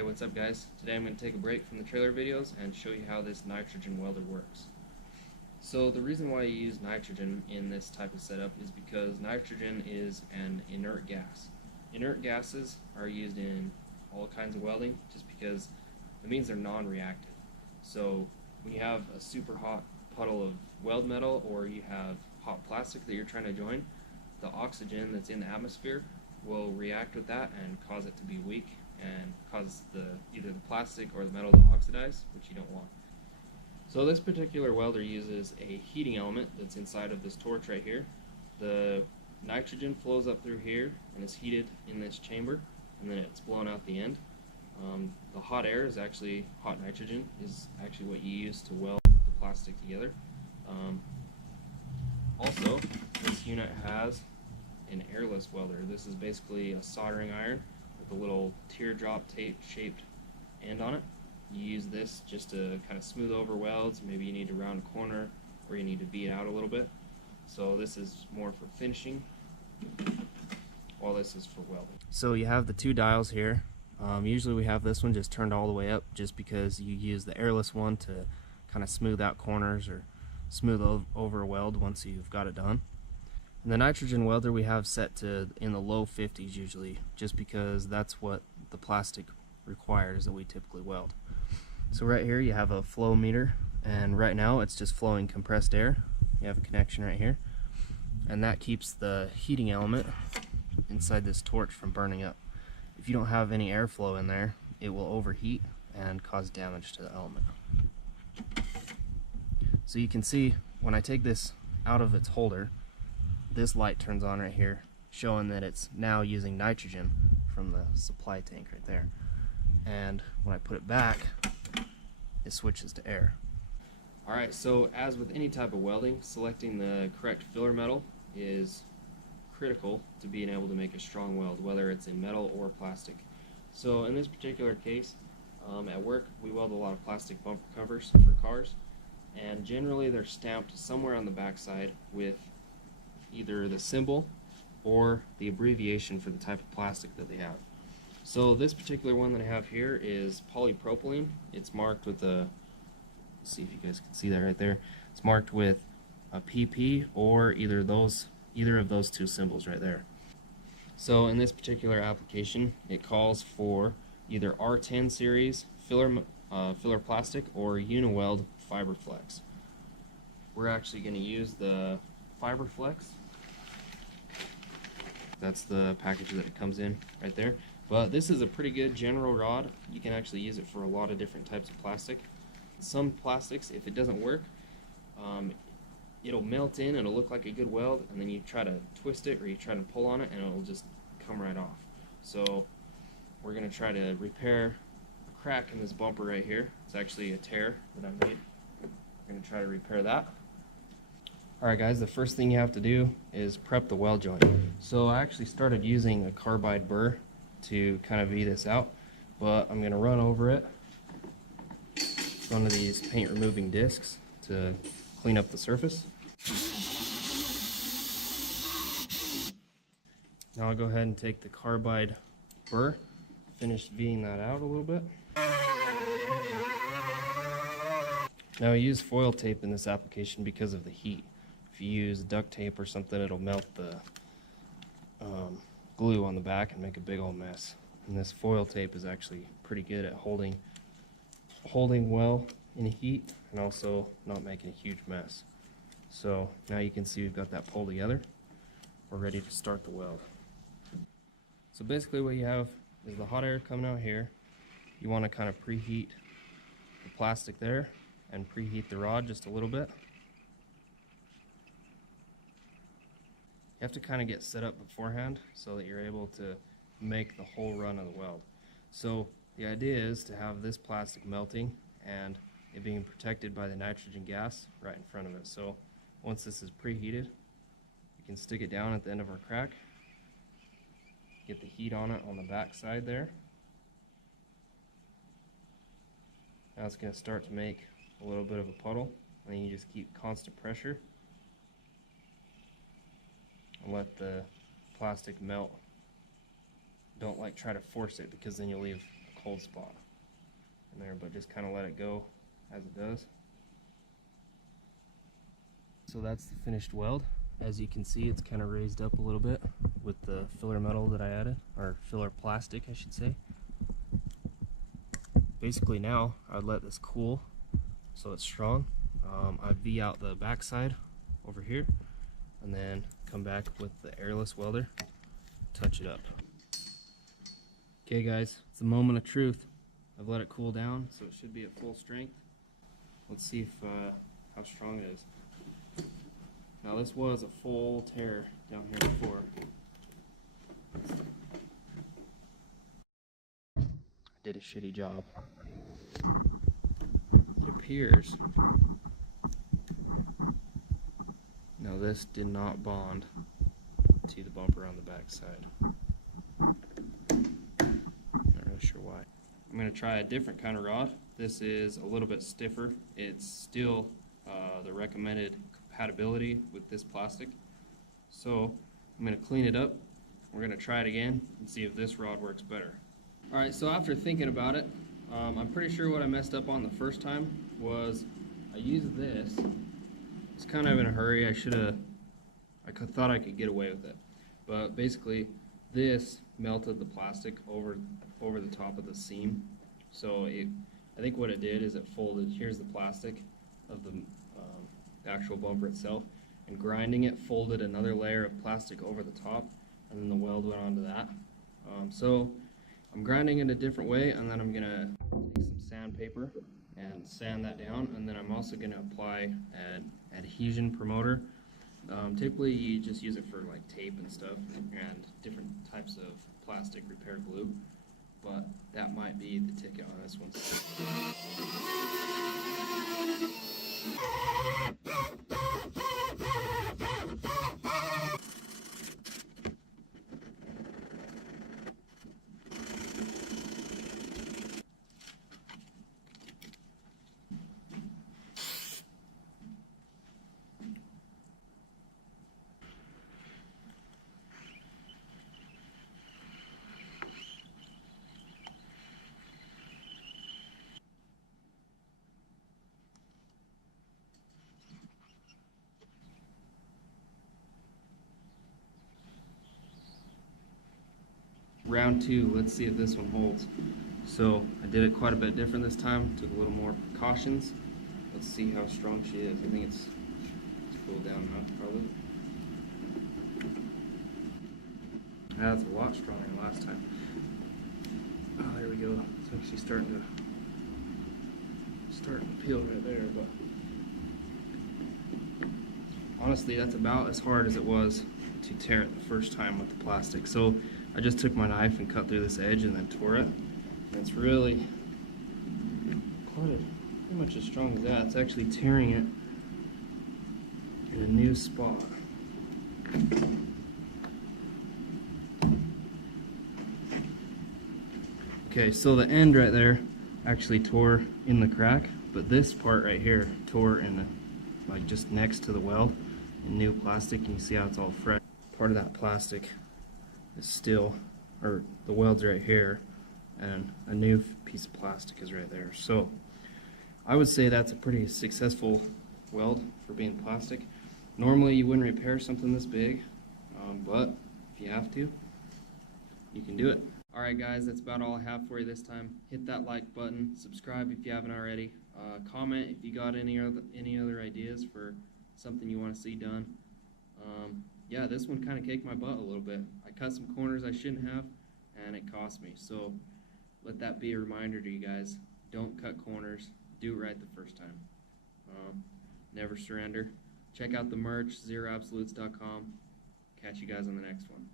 Hey, what's up guys? Today I'm going to take a break from the trailer videos and show you how this nitrogen welder works. So the reason why you use nitrogen in this type of setup is because nitrogen is an inert gas. Inert gases are used in all kinds of welding just because it means they're non-reactive. So when you have a super hot puddle of weld metal or you have hot plastic that you're trying to join, the oxygen that's in the atmosphere will react with that and cause it to be weak and cause either the plastic or the metal to oxidize, which you don't want. So this particular welder uses a heating element that's inside of this torch right here. The nitrogen flows up through here and is heated in this chamber, and then it's blown out the end. The hot air is actually, hot nitrogen is actually what you use to weld the plastic together. Also, this unit has an airless welder. This is basically a soldering iron with a little teardrop tape shaped end on it. You use this just to kind of smooth over welds. Maybe you need to round a corner or you need to beat it out a little bit. So this is more for finishing, while this is for welding. So you have the two dials here. Usually we have this one just turned all the way up just because you use the airless one to kind of smooth out corners or smooth over a weld once you've got it done. And the nitrogen welder we have set to in the low 50s usually, just because that's what the plastic requires that we typically weld. So right here you have a flow meter, and right now it's just flowing compressed air. You have a connection right here, and that keeps the heating element inside this torch from burning up. If you don't have any airflow in there, it will overheat and cause damage to the element. So you can see when I take this out of its holder, this light turns on right here, showing that it's now using nitrogen from the supply tank right there. And when I put it back, it switches to air. Alright, so as with any type of welding, selecting the correct filler metal is critical to being able to make a strong weld, whether it's in metal or plastic. So in this particular case, at work we weld a lot of plastic bumper covers for cars, and generally they're stamped somewhere on the backside with either the symbol or the abbreviation for the type of plastic that they have. So this particular one that I have here is polypropylene. It's marked with a, let's see if you guys can see that right there. It's marked with a PP or either of those two symbols right there. So in this particular application, it calls for either R10 series filler plastic or Uniweld Fiberflex. We're actually going to use the Fiberflex. That's the package that it comes in right there. But this is a pretty good general rod. You can actually use it for a lot of different types of plastic. Some plastics, if it doesn't work, it'll melt in and it'll look like a good weld, and then you try to twist it or you try to pull on it and it'll just come right off. So we're going to try to repair a crack in this bumper right here. It's actually a tear that I made. We're going to try to repair that. Alright guys, the first thing you have to do is prep the weld joint. So I actually started using a carbide burr to kind of V this out, but I'm going to run over it with one of these paint removing discs to clean up the surface. Now I'll go ahead and take the carbide burr, finish V'ing that out a little bit. Now I use foil tape in this application because of the heat. If you use duct tape or something, it'll melt the glue on the back and make a big old mess. And this foil tape is actually pretty good at holding well in heat and also not making a huge mess. So now you can see we've got that pulled together. We're ready to start the weld. So basically what you have is the hot air coming out here. You want to kind of preheat the plastic there and preheat the rod just a little bit. You have to kind of get set up beforehand so that you're able to make the whole run of the weld. So the idea is to have this plastic melting and it being protected by the nitrogen gas right in front of it. So once this is preheated, you can stick it down at the end of our crack, get the heat on it on the back side there. Now it's going to start to make a little bit of a puddle, and then you just keep constant pressure and let the plastic melt. Don't try to force it, because then you'll leave a cold spot in there, but just kind of let it go as it does. So that's the finished weld. As you can see, it's kind of raised up a little bit with the filler metal that I added, or filler plastic I should say. Basically now I would let this cool so it's strong. I V out the backside over here and then come back with the airless welder, touch it up. Okay guys, it's a moment of truth. I've let it cool down so it should be at full strength. Let's see if how strong it is. Now this was a full tear down here before. I did a shitty job. It appears. Now this did not bond to the bumper on the back side. Not really sure why. I'm going to try a different kind of rod. This is a little bit stiffer. It's still the recommended compatibility with this plastic. So I'm going to clean it up. We're going to try it again and see if this rod works better. Alright, so after thinking about it, I'm pretty sure what I messed up on the first time was I used this. It's kind of in a hurry. I thought I could get away with it. But basically this melted the plastic over the top of the seam. So I think what it did is it folded. Here's the plastic of the actual bumper itself, and grinding it folded another layer of plastic over the top, and then the weld went onto that. So I'm grinding it a different way, and then I'm gonna take some sandpaper and sand that down, and then I'm also gonna apply an adhesion promoter. Typically you just use it for like tape and stuff and different types of plastic repair glue, but that might be the ticket on this one. Round two, let's see if this one holds. So I did it quite a bit different this time, took a little more precautions. Let's see how strong she is. I think it's cooled down enough probably. That's a lot stronger than last time. Oh, there we go. It's actually starting to peel right there, but honestly that's about as hard as it was to tear it the first time with the plastic. So I just took my knife and cut through this edge and then tore it. And it's really pretty much as strong as that. It's actually tearing it in a new spot. Okay, so the end right there actually tore in the crack, but this part right here tore in the, like just next to the weld in new plastic. And you see how it's all fresh. Part of that plastic is still, or the weld's right here, and a new piece of plastic is right there. So I would say that's a pretty successful weld for being plastic. Normally you wouldn't repair something this big, but if you have to, you can do it. Alright guys, that's about all I have for you this time. Hit that like button, subscribe if you haven't already, comment if you got any other ideas for something you want to see done. Yeah, this one kind of kicked my butt a little bit. I cut some corners I shouldn't have, and it cost me. So let that be a reminder to you guys. Don't cut corners. Do it right the first time. Never surrender. Check out the merch, zeroabsolutes.com. Catch you guys on the next one.